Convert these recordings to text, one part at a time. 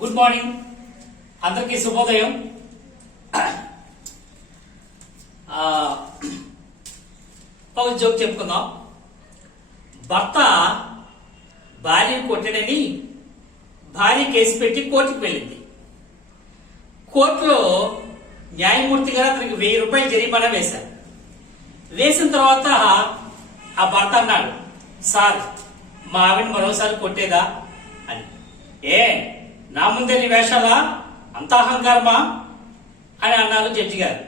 Good morning అందరికీ శుభోదయం. ఒక జోక్ చెప్పుకుందాం. భర్త భార్యను కొట్టాడని భార్య కేసు పెట్టి కోర్టుకు వెళ్ళింది. కోర్టులో న్యాయమూర్తి గారు అతనికి 1000 రూపాయలు జరిమానా వేశారు. వేసిన తర్వాత ఆ భర్త అన్నాడు, సార్ మా ఆవిడ మరోసారి కొట్టేదా అని. నా ముందే నీ వేషాలా, అంత అహంకారమా అని అన్నారు జడ్జి గారు.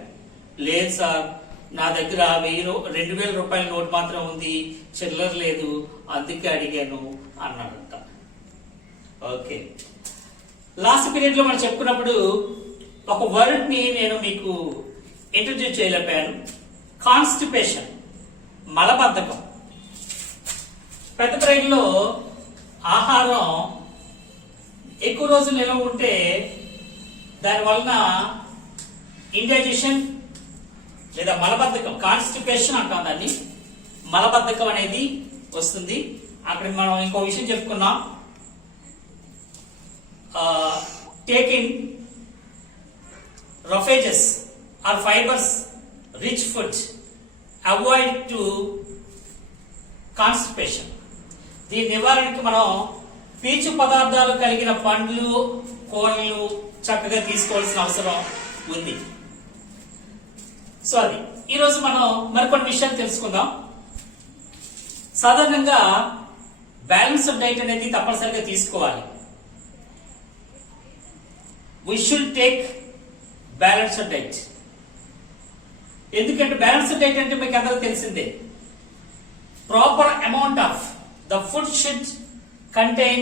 లేదు సార్, నా దగ్గర 2000 రూపాయల నోట్ మాత్రం ఉంది, చిల్లర లేదు, అందుకే అడిగాను అన్నాడంట. ఓకే, లాస్ట్ పీరియడ్ లో మనం చెప్పుకున్నప్పుడు ఒక వర్డ్ ని నేను మీకు ఇంట్రడ్యూస్ చేయలేకపోయాను. కాన్స్టిపేషన్, మలబద్ధకం. పెద్ద బ్రెయిన్లో ఆహారం ఎక్కువ రోజులు నిల్వ ఉంటే దాని వలన ఇండైజెషన్ లేదా మలబద్ధకం, కాన్స్టిపేషన్ అంటాం దాన్ని, మలబద్ధకం అనేది వస్తుంది. అక్కడ మనం ఇంకో విషయం చెప్పుకున్నాం, taking roughages or fibres rich food avoid to constipation. దీని నివారణకి మనం పీచు పదార్థాలు కలిగిన పండ్లు, కూరలు చక్కగా తీసుకోవాల్సిన అవసరం ఉంది. సో అది ఈరోజు మనం మరికొన్ని విషయాలు తెలుసుకుందాం. సాధారణంగా బ్యాలెన్స్డ్ డైట్ అనేది తప్పనిసరిగా తీసుకోవాలి. we should take balanced diet. ఎందుకంటే బ్యాలెన్స్డ్ డైట్ అంటే మీకు అందరూ తెలిసిందే. Proper amount of the food should contain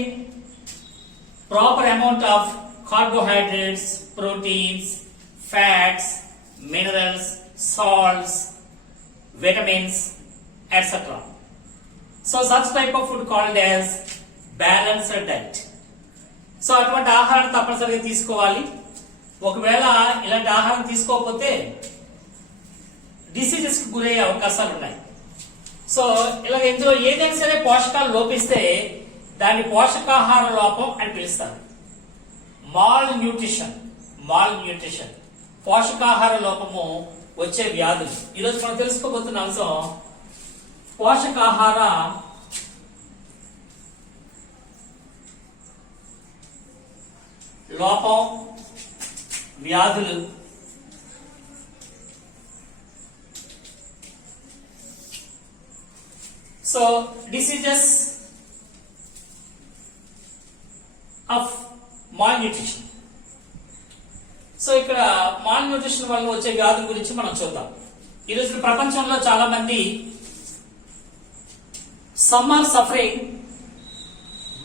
proper amount of carbohydrates, proteins, fats, minerals, salts, vitamins, etc. So such type of food called as balanced diet. So అటువంటి ఆహారాన్ని తప్పనిసరిగా తీసుకోవాలి. ఒకవేళ ఇలాంటి ఆహారం తీసుకోకపోతే డిసీజెస్ కి గురయ్యే అవకాశాలు ఉన్నాయి. సో ఇలా ఇందులో ఏదైనా సరే పోషకాలు లోపిస్తే దాన్ని పోషకాహార లోపం అని పిలుస్తారు. మాల్ న్యూట్రిషన్, పోషకాహార లోపము వచ్చే వ్యాధులు. ఈరోజు మనం తెలుసుకోబోతున్న అంశం పోషకాహార లోపం, వ్యాధులు. So diseases of mall nutrition. So ఇక్కడ మాల్ న్యూట్రిషన్ వల్ల వచ్చే వ్యాధుల గురించి మనం చూద్దాం. ఈరోజు ప్రపంచంలో చాలా మంది some are suffering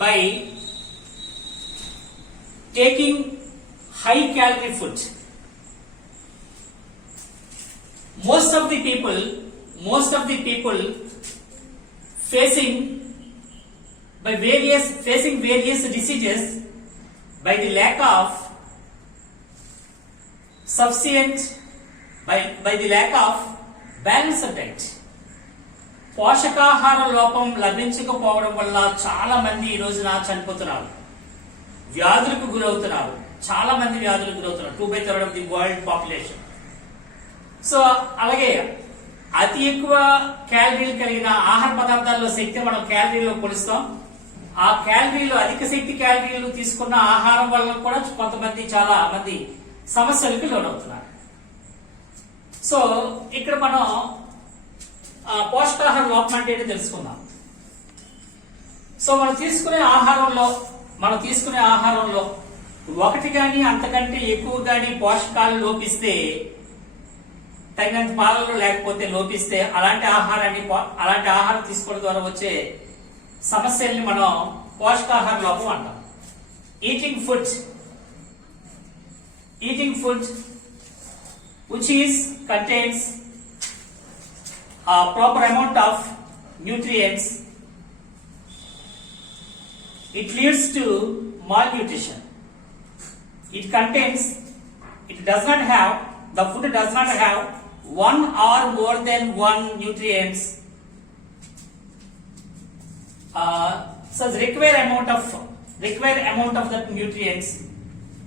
by taking high calorie food. most of the people facing various diseases by the lack of sufficient by the lack of balanced diet. పోషకాహార లోపం లభించకపోవడం వల్ల చాలా మంది ఈ రోజున చనిపోతున్నారు, వ్యాధులకు గురవుతున్నారు. చాలా మంది వ్యాధులకు గురవుతున్నారు, 2/3 of the world population. So అలాగే అతి ఎక్కువ క్యాలరీలు కలిగిన ఆహార పదార్థాల్లో శక్తి మనం క్యాలరీలో కొలుస్తాం. ఆ క్యాలరీలు, అధిక శక్తి క్యాలరీలు తీసుకున్న ఆహారం వల్ల కూడా కొంతమంది, చాలా మంది సమస్యలకు లోనవుతున్నారు. సో ఇక్కడ మనం పోషకాహార లోపం అంటే ఏంటో తెలుసుకుందాం. సో మనం తీసుకునే ఆహారంలో ఒకటి కానీ అంతకంటే ఎక్కువ కానీ పోషకాలు లోపిస్తే, తగినంత పాలలో లేకపోతే లోపిస్తే, అలాంటి ఆహారం తీసుకోవడం ద్వారా వచ్చే సమస్యల్ని మనం పోషకాహార లోపం అంటాం. Eating food which contains a proper amount of nutrients, it leads to malnutrition. The food does not have one or more than one nutrients. So the required amount of that nutrients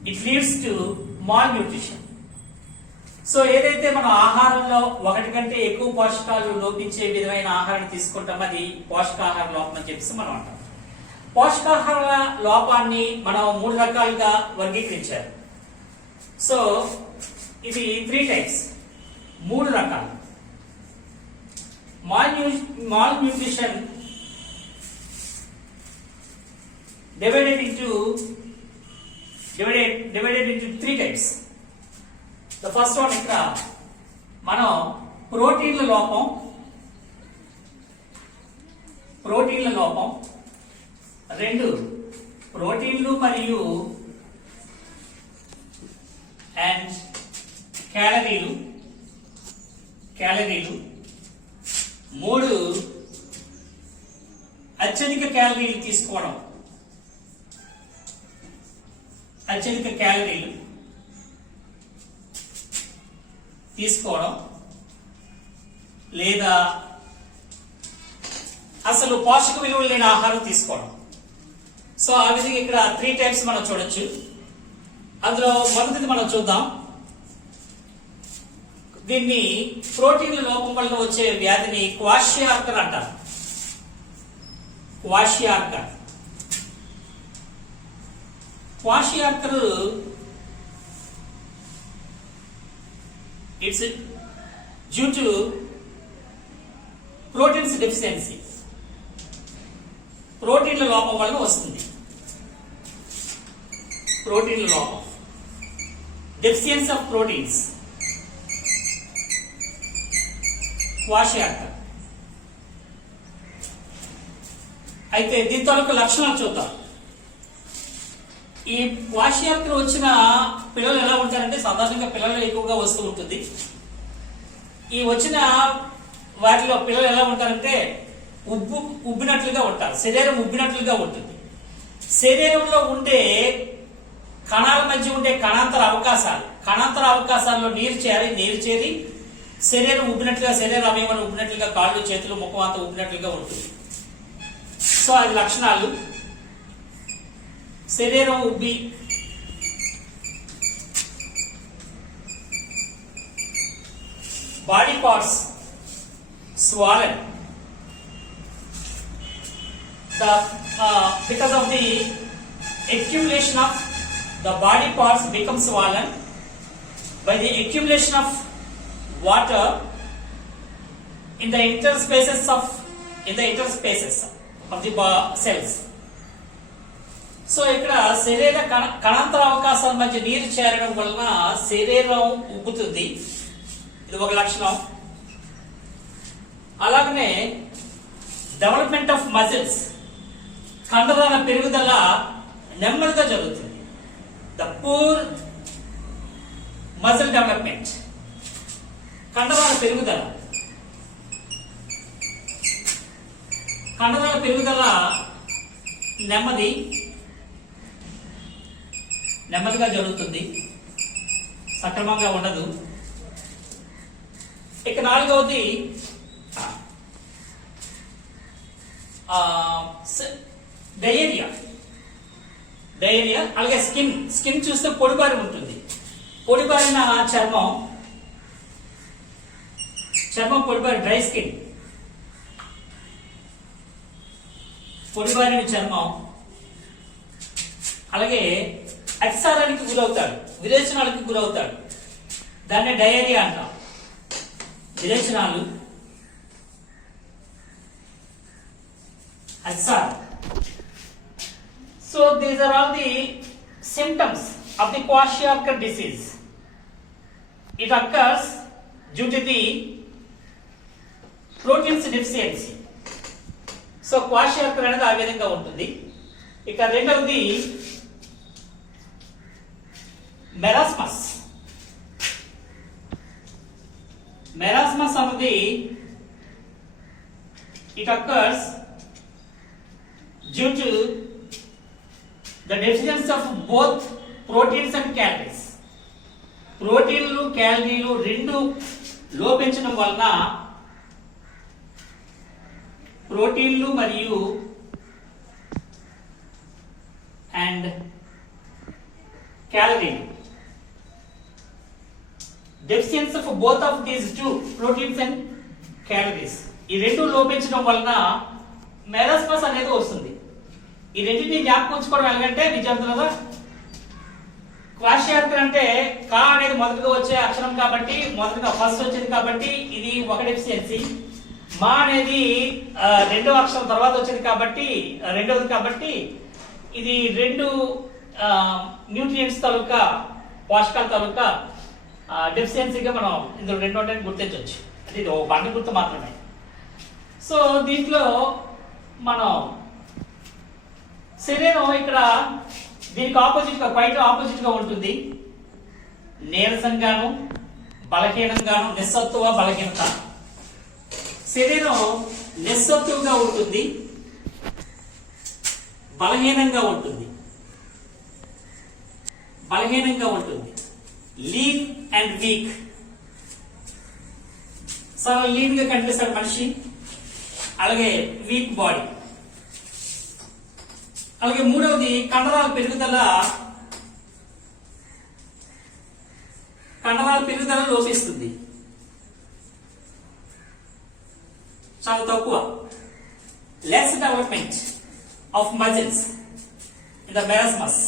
it leads to mall nutrition. So ఏదైతే మనం ఆహారంలో ఒకటి కంటే ఎక్కువ పోషకాలు లోపించే విధమైన ఆహారాన్ని తీసుకుంటాం అది పోషకాహార లోపం అని చెప్పేసి మనం అంటాం. పోషకాహార లోపాన్ని మనం 3 రకాలుగా వర్గీకరించారు. సో ఇది 3 టైప్స్, 3 రకాలు. Mall nutrition divided into 3 types. The first one ఇక్కడ మనం ప్రోటీన్ల లోపం, రెండు ప్రోటీన్లు మరియు అండ్ క్యాలరీలు, మూడు అత్యధిక క్యాలరీలు తీసుకోవడం, లేదా అసలు పోషక విలువలు లేని ఆహారం తీసుకోవడం. సో ఆ విధంగా ఇక్కడ 3 టైప్స్ మనం చూడొచ్చు. అందులో మొదటిది మనం చూద్దాం. దీన్ని ప్రోటీన్ల లోపం వల్ల వచ్చే వ్యాధిని క్వాషియార్కర్ అంటారు. Kwashiorkor it's due to proteins deficiency, ప్రోటీన్ల లోపం వల్ల వస్తుంది. Deficiency of proteins, kwashiorkor. అయితే దీని తాలూకు లక్షణాలు చూద్దాం. ఈ క్వాషియార్కర్ వచ్చిన పిల్లలు ఎలా ఉంటారంటే సాధారణంగా పిల్లలు ఎక్కువగా వస్తూ ఉంటుంది. ఈ వచ్చిన వాటిలో పిల్లలు ఎలా ఉంటారంటే ఉబ్బినట్లుగా ఉంటారు, శరీరం ఉబ్బినట్లుగా ఉంటుంది. శరీరంలో ఉండే కణాల మధ్య ఉండే కణాంతర అవకాశాల్లో నీరు చేరి శరీరం ఉబ్బినట్లుగా, శరీర అవయవాలు ఉబ్బినట్లుగా, కాళ్ళు చేతులు ముఖం అంతా ఉబ్బినట్లుగా ఉంటుంది. సో అది లక్షణాలు. శరీరం ఉబ్బి body parts swollen because of the accumulation of the body parts become swollen by the accumulation of water in the interspaces of the cells. So ఇక్కడ శరీర కణాంతర అవకాశాల మధ్య నీరు చేరడం వలన శరీరం ఉబ్బుతుంది, ఇది ఒక లక్షణం. అలాగనే డెవలప్మెంట్ ఆఫ్ మజిల్స్, కండరాల పెరుగుదల నెమ్మదిగా జరుగుతుంది. ద పూర్ మజిల్ డెవలప్మెంట్, కండరాల పెరుగుదల నెమ్మదిగా జరుగుతుంది, సక్రమంగా ఉండదు. ఇక 4వది డయేరియా. అలాగే స్కిన్ చూస్తే పొడిబారి ఉంటుంది. పొడిబారిన చర్మం పొడిబారి, డ్రై స్కిన్, పొడిబారిన చర్మం. అలాగే అతిసారానికి గురవుతాడు, విరేచనాలకు గురవుతాడు, దాన్ని డయేరియా అంటాం. విరేచనాలు, అతిసారం. So these are all the symptoms of the kwashiorkor disease. It occurs due to the proteins deficiency. So kwashiorkor అనేది ఆ విధంగా ఉంటుంది. ఇక రెండవది మెరాస్మస్. మెరాస్మస్ అనేది it occurs due to the deficiency of both proteins and calories. ప్రోటీన్లు క్యాలరీలు రెండు లోపించడం వలన ప్రోటీన్లు మరియు క్యాలరీలు. Deficiency of both of these two proteins and calories, ఈ రెండు లోపించడం వలన మెరస్మస్ అనేది వస్తుంది. ఈ రెండింటిని జ్ఞాపకం ఉంచుకోవడం ఎలాగంటే విద్యార్థులుగా, క్వాషియార్కర్ అంటే కా అనేది మొదటగా వచ్చే అక్షరం కాబట్టి మొదటగా ఫస్ట్ వచ్చింది కాబట్టి ఇది ఒక డెఫిషియన్సీ. మా అనేది రెండో అక్షరం తర్వాత వచ్చింది కాబట్టి రెండవది కాబట్టి ఇది రెండు న్యూట్రియంట్స్ తాలూకా పోషకాల తాలూకా డెఫిషియన్సీగా మనం ఇందులో రెండు ఉంటాయని గుర్తించవచ్చు. అంటే ఇది ఒక బండ గుర్తు మాత్రమే. సో దీంట్లో మనం శరీరం ఇక్కడ దీనికి ఆపోజిట్ గా క్వైట్ ఆపోజిట్ గా ఉంటుంది. నీరసంగాను బలహీనంగాను, నిస్సత్తువ బలహీనత. శరీరం నిస్సత్తువుగా ఉంటుంది, బలహీనంగా ఉంటుంది, లీన్ అండ్ వీక్. చాలా లీన్ గా కనిపిస్తాడు మనిషి, అలాగే వీక్ బాడీ. అలాగే మూడవది కండరాల పెరుగుదల లోపిస్తుంది, చాలా తక్కువ. Less development of muscles in the marasmus.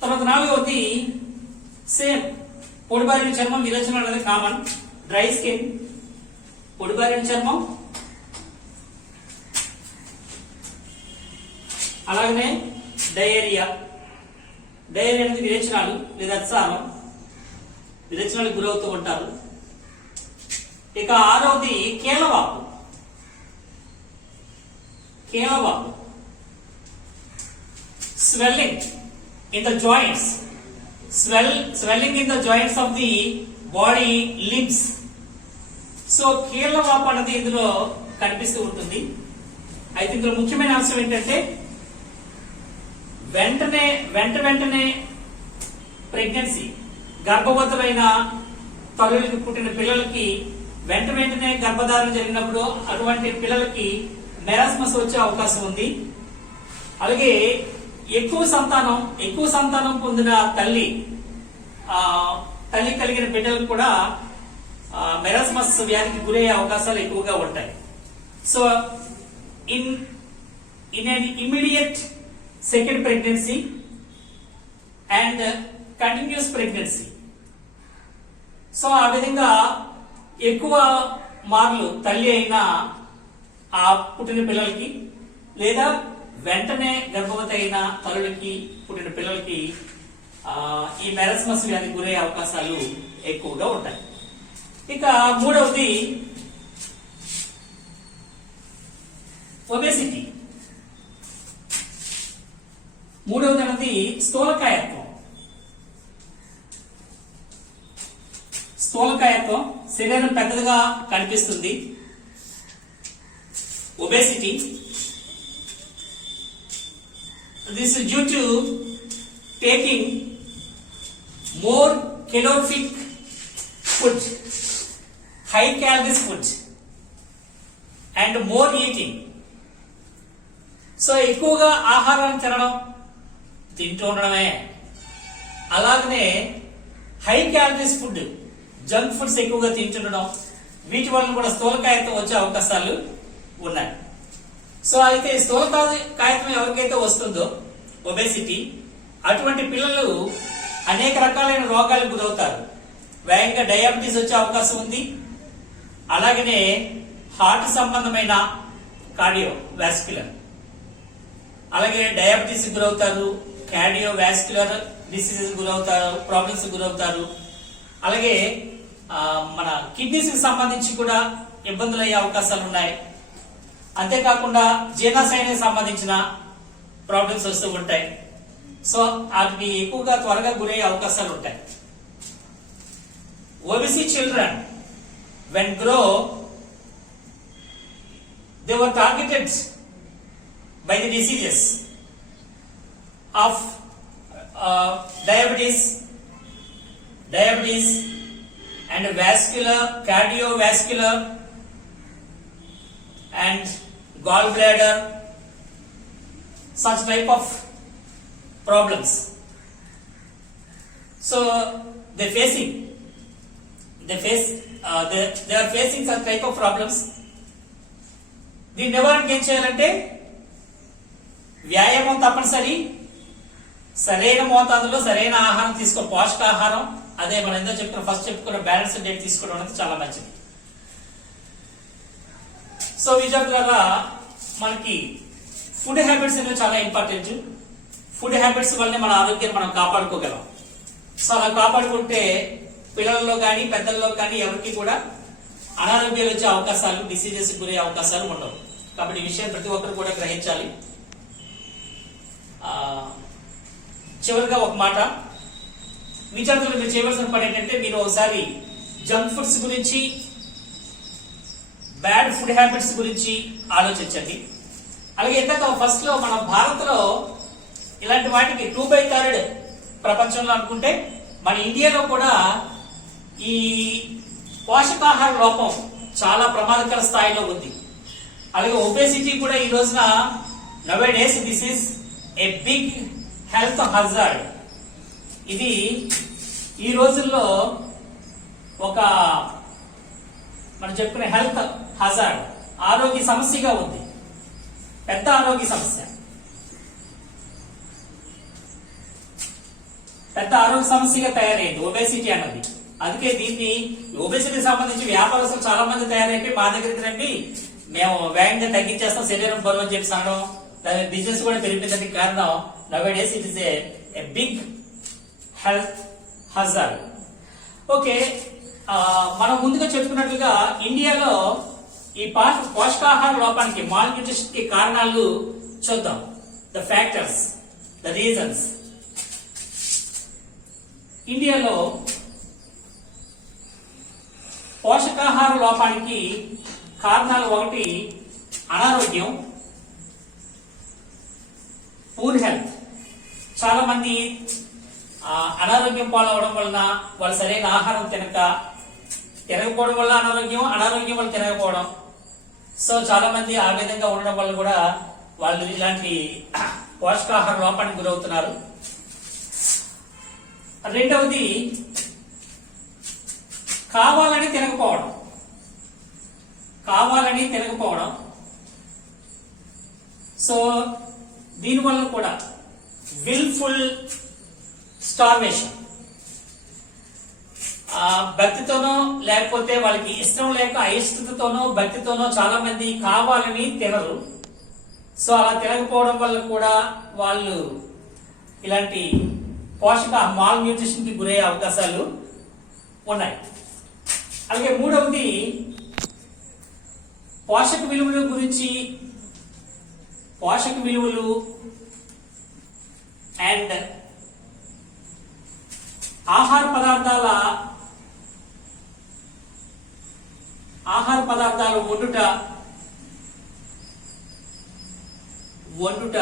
తర్వాత నాలుగవది సేమ్ పొడిబారిన చర్మం, విరోచనం అనేది కామన్. డ్రై స్కిన్, పొడిబారిన చర్మం, అలాగనే డయేరియా. డయేరియా అనేది విరేచనాలు లేదా అత్సారం, విరేచనాలకు గురవుతూ ఉంటారు. ఇక ఆరవది కీలవాపు. Swelling in the joints, swelling in the joints of the body limbs. So కీలవాపు అనేది ఇందులో కనిపిస్తూ ఉంటుంది. అయితే ఇందులో ముఖ్యమైన అంశం ఏంటంటే వెంటనే ప్రెగ్నెన్సీ, గర్భవతులైన తల్లులకి పుట్టిన పిల్లలకి వెంటనే గర్భధారణ జరిగినప్పుడు అటువంటి పిల్లలకి మెరస్మస్ వచ్చే అవకాశం ఉంది. అలాగే ఎక్కువ సంతానం పొందిన తల్లి కలిగిన బిడ్డలకు కూడా మెరస్మస్ వ్యాధికి గురయ్యే అవకాశాలు ఎక్కువగా ఉంటాయి. So in an immediate second pregnancy and continuous pregnancy. So ఆ విధంగా ఎక్కువ మార్లు తల్లి అయిన ఆ పుట్టిన పిల్లలకి లేదా వెంటనే గర్భవతి అయిన తల్లులకి పుట్టిన పిల్లలకి ఈ మెరస్మస్ వ్యాధి గురయ్యే అవకాశాలు ఎక్కువగా ఉంటాయి. ఇక మూడవది ఒబేసిటీ. మూడవది అనేది స్థూలకాయత్వం. శరీరం పెద్దదిగా కనిపిస్తుంది. Obesity. This is due to taking more calorific food, high calories food and more eating. So ఎక్కువగా ఆహారాన్ని తింటూ ఉండడమే, అలాగనే high calories food, junk foods ఎక్కువగా తింటుండడం, వీటి వల్ల కూడా స్థూలకాయత్వం వచ్చే అవకాశాలు ఉన్నాయి. సో అయితే స్థూలకాయత్వం ఎవరికైతే వస్తుందో ఒబేసిటీ, అటువంటి పిల్లలు అనేక రకాలైన రోగాలకు గురవుతారు. వేగంగా డయాబెటీస్ వచ్చే అవకాశం ఉంది. అలాగనే హార్ట్ సంబంధమైన కార్డియోవాస్క్యులర్, అలాగే డయాబెటీస్ గురవుతారు, కార్డియోవాస్క్యులర్ డిసీజెస్ గురవుతారు, ప్రాబ్లమ్స్ గురవుతారు. అలాగే మన కిడ్నీస్ కి సంబంధించి కూడా ఇబ్బందులు అయ్యే అవకాశాలు ఉన్నాయి. అంతేకాకుండా జీర్ణాశయానికి సంబంధించిన ప్రాబ్లమ్స్ వస్తూ ఉంటాయి. సో వాటికి ఎక్కువగా త్వరగా గురయ్యే అవకాశాలు ఉంటాయి. obese children when grow, they were targeted by the diseases of diabetes and cardiovascular and gallbladder, such type of problems. So they are facing such type of problems. దీన్ని నివారణకి ఏం చేయాలంటే వ్యాయామం తప్పనిసరి, సరైన మోతాదులో సరైన ఆహారం తీసుకో, పోషకాహారం, అదే మనం ఎంత చెప్పుకున్న బ్యాలెన్స్ డైట్ తీసుకోవడం అనేది చాలా మంచిది. సో విద్యార్థులారా, మనకి ఫుడ్ హ్యాబిట్స్ అనేవి చాలా ఇంపార్టెంట్. ఫుడ్ హ్యాబిట్స్ వల్లనే మన ఆరోగ్యాన్ని మనం కాపాడుకోగలం. సో అలా కాపాడుకుంటే పిల్లల్లో కానీ పెద్దల్లో కానీ ఎవరికి కూడా అనారోగ్యాలు వచ్చే అవకాశాలు, డిసీజెస్ గురే అవకాశాలు ఉండవు. కాబట్టి ఈ విషయం ప్రతి ఒక్కరు కూడా గ్రహించాలి. చివరిగా ఒక మాట, విద్యార్థులు మీరు చేయవలసిన పని ఏంటంటే, మీరు ఒకసారి జంక్ ఫుడ్స్ గురించి, బ్యాడ్ ఫుడ్ హ్యాబిట్స్ గురించి ఆలోచించండి. అలాగే ఇందాక ఫస్ట్ లో మన భారత్ లో ఇలాంటి వాటికి 2/3 ప్రపంచంలో అనుకుంటే మన ఇండియాలో కూడా ఈ పోషకాహార లోపం చాలా ప్రమాదకర స్థాయిలో ఉంది. అలాగే ఒబేసిటీ కూడా ఈ రోజున nowadays this is a big health hazard. ఇది ఈ రోజుల్లో ఒక మనం చెప్పుకునే హెల్త్ హజార్డ్, ఆరోగ్య సమస్యగా ఉంది, పెద్ద ఆరోగ్య సమస్య, పెద్ద ఆరోగ్య సమస్యగా తయారైంది ఒబేసిటీ అన్నది. అందుకే దీన్ని ఒబేసిటీకి సంబంధించి వ్యాపారస్తులు చాలా మంది తయారైపోయి మా దగ్గరికి రండి, మేము వేగంగా తగ్గించేస్తాం శరీరం బరువు అని చెప్పి అనడం, దాని బిజినెస్ కూడా పెరిగిపోయిందని కారణం nowadays it is a big health hazard. Okay, మనం ముందుగా చెప్పుకున్నట్లుగా ఇండియాలో ఈ పోషకాహార లోపానికి, మాల్న్యూట్రిషన్ కి కారణాలు చూద్దాం. The factors, the reasons. ఇండియాలో పోషకాహార లోపానికి కారణాలు, ఒకటి అనారోగ్యం, పూర్ హెల్త్. చాలా మంది అనారోగ్యం పాలవడం వలన వాళ్ళు సరైన ఆహారం తినకపోవడం వల్ల అనారోగ్యం, అనారోగ్యం వల్ల తినకపోవడం. సో చాలా మంది ఆ విధంగా ఉండడం వల్ల కూడా వాళ్ళు ఇలాంటి పోషకాహార లోపానికి గురవుతున్నారు. రెండవది కావాలని తినకపోవడం. సో దీనివల్ల కూడా విల్ఫుల్ స్టార్వేషన్, భక్తితోనో లేకపోతే వాళ్ళకి ఇష్టం లేక అయిష్టతతోనో భక్తితోనో చాలా మంది కావాలని తినరు. సో అలా తినకపోవడం వల్ల కూడా వాళ్ళు ఇలాంటి మాల్ న్యూట్రిషన్ కి గురయ్యే అవకాశాలు ఉన్నాయి. అలాగే మూడవది పోషక విలువలు అండ్ ఆహార పదార్థాలు వండుట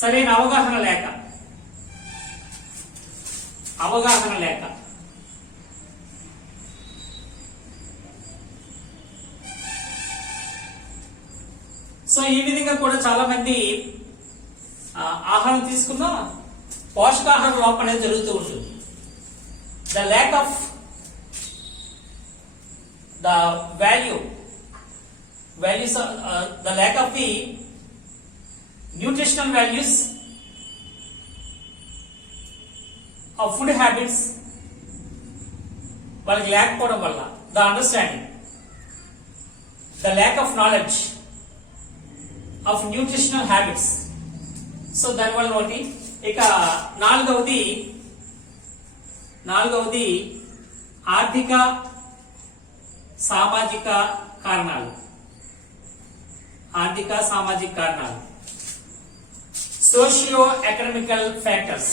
సరైన అవగాహన లేక సో ఈ విధంగా కూడా చాలా మంది ఆహారం తీసుకున్న పోషకాహార లోపం అనేది జరుగుతూ ఉంటుంది. The lack of the nutritional values of food habits వాళ్ళకి లేకపోవడం వల్ల, the understanding, the lack of knowledge of nutritional habits. So దానివల్ల ఒకటి. ఇక నాలుగవది ఆర్థిక సామాజిక కారణాలు. Socio economical factors.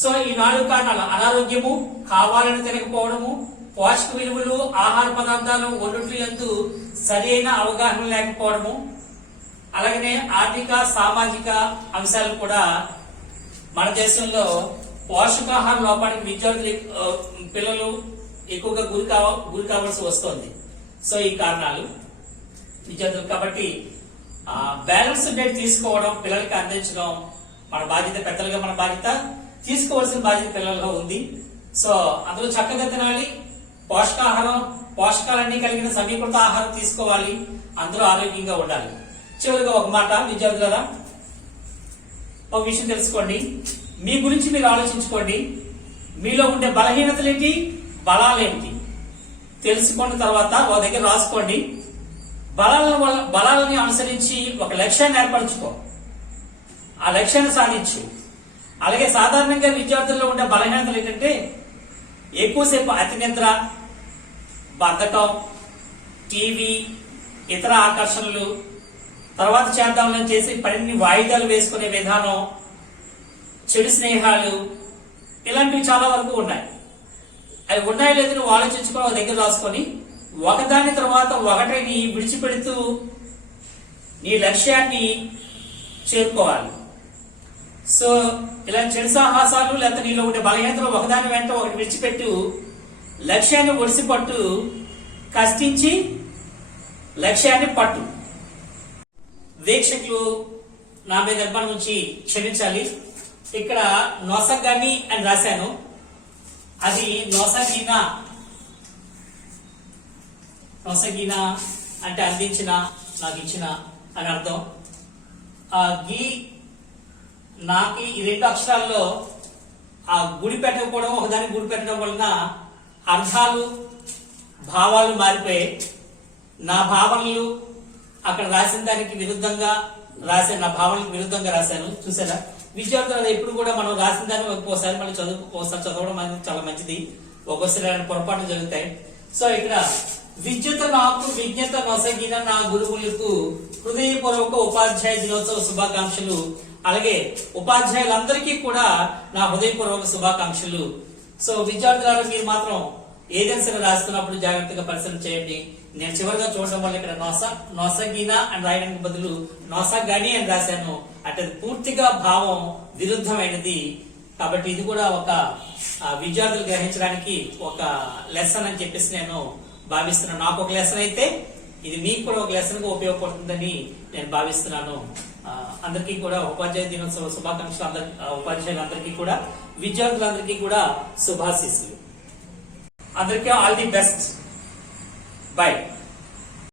సో ఈ 4 కారణాలు, అనారోగ్యము, కావాలని తినకపోవడము, పోషక విలువలు, ఆహార పదార్థాలు వండుటయందు సరైన అవగాహన లేకపోవడము, అలాగనే ఆర్థిక సామాజిక అంశాలు కూడా మన దేశంలో పోషకాహార లోపానికి పిల్లలు ఎక్కువగా గురి కావాల్సి వస్తుంది. సో ఈ కారణాలు విద్యార్థులు కాబట్టి బ్యాలెన్స్ డైట్ తీసుకోవడం, పిల్లలకి అందించడం మన బాధ్యత, పెద్దలుగా మన బాధ్యత, తీసుకోవాల్సిన బాధ్యత పిల్లలుగా ఉంది. సో అందులో చక్కగా తినాలి, పోషకాహారం, పోషకాలన్నీ కలిగిన సమీకృత ఆహారం తీసుకోవాలి, అందరూ ఆరోగ్యంగా ఉండాలి. చివరిగా ఒక మాట విద్యార్థులారా, ఒక విషయం తెలుసుకోండి, మీ గురించి మీరు ఆలోచించుకోండి. మీలో ఉండే బలహీనతలేంటి, బలాలేంటి తెలుసుకున్న తర్వాత ఒక దగ్గర రాసుకోండి. బలాలని అనుసరించి ఒక లక్ష్యాన్ని ఏర్పరచుకో, ఆ లక్ష్యాన్ని సాధించు. అలాగే సాధారణంగా విద్యార్థుల్లో ఉండే బలహీనతలు ఏంటంటే ఎక్కువసేపు అతి నిద్ర, బద్ధకం, టీవీ, ఇతర ఆకర్షణలు, తర్వాత చేద్దామని చేసి పనిని వాయిదాలు వేసుకునే విధానం, చెడు స్నేహాలు, ఇలాంటివి చాలా వరకు ఉన్నాయి. అవి ఉన్నాయో లేదో నువ్వు ఆలోచించుకొని ఒక దగ్గర రాసుకొని ఒకదాని తర్వాత ఒకటిని విడిచిపెడుతూ నీ లక్ష్యాన్ని చేరుకోవాలి. సో ఇలా చెడు సాహసాలు లేకపోతే నీలో ఉండే బలహీనతలు ఒకదాని వెంట ఒకటి విడిచిపెట్టు, లక్ష్యాన్ని ఒడిసిపట్టు, కష్టించి లక్ష్యాన్ని పట్టు. వీక్షకులు నా మీద నిర్మాణం నుంచి క్షమించాలి, ఇక్కడ నొసగని అని రాశాను, అది నొసగిన. నొసగిన అంటే అందించిన, నాకు ఇచ్చిన అని అర్థం. ఆ గీ నాకి ఈ రెండు అక్షరాల్లో ఆ గుడి పెట్టకపోవడం, ఒకదానికి గుడి పెట్టడం వలన అర్థాలు, భావాలు మారిపోయాయి. నా భావనలు అక్కడ రాసిన దానికి విరుద్ధంగా రాశాను, నా భావనలకు విరుద్ధంగా రాశాను. చూసారా విద్యార్థులు, ఎప్పుడు కూడా మనం రాసిన దాన్ని ఒకసారి మళ్ళీ ఒకసారి చదవడం అనేది చాలా మంచిది. ఒక్కోసారి పొరపాట్లు జరుగుతాయి. సో ఇక్కడ విద్యత నాకు విజ్ఞత నొసగిన నా గురువులకు హృదయపూర్వక ఉపాధ్యాయ దినోత్సవ శుభాకాంక్షలు. అలాగే ఉపాధ్యాయులందరికీ కూడా నా హృదయపూర్వక శుభాకాంక్షలు. సో విద్యార్థులారా, మీరు మాత్రం ఏదైనా సరే రాస్తున్నప్పుడు జాగ్రత్తగా పరిశీలన చేయండి. నేను చివరిగా చూడడం వల్ల ఇక్కడ నొసగిన అని రాయడానికి బదులు నొసగని అని రాశాను. అంటే పూర్తిగా భావం విరుద్ధమైనది. కాబట్టి ఇది కూడా ఒక విద్యార్థులు గ్రహించడానికి ఒక లెసన్ అని చెప్పేసి నేను భావిస్తున్నాను. నాకు ఒక లెసన్ అయితే ఇది మీకు కూడా ఒక లెసన్ గా ఉపయోగపడుతుందని నేను భావిస్తున్నాను. అందరికీ కూడా ఉపాధ్యాయ దినోత్సవ శుభాకాంక్షలు. ఉపాధ్యాయులందరికీ కూడా, విద్యార్థులందరికీ కూడా శుభాశీస్సులు. అందరికీ ఆల్ ది బెస్ట్. బై.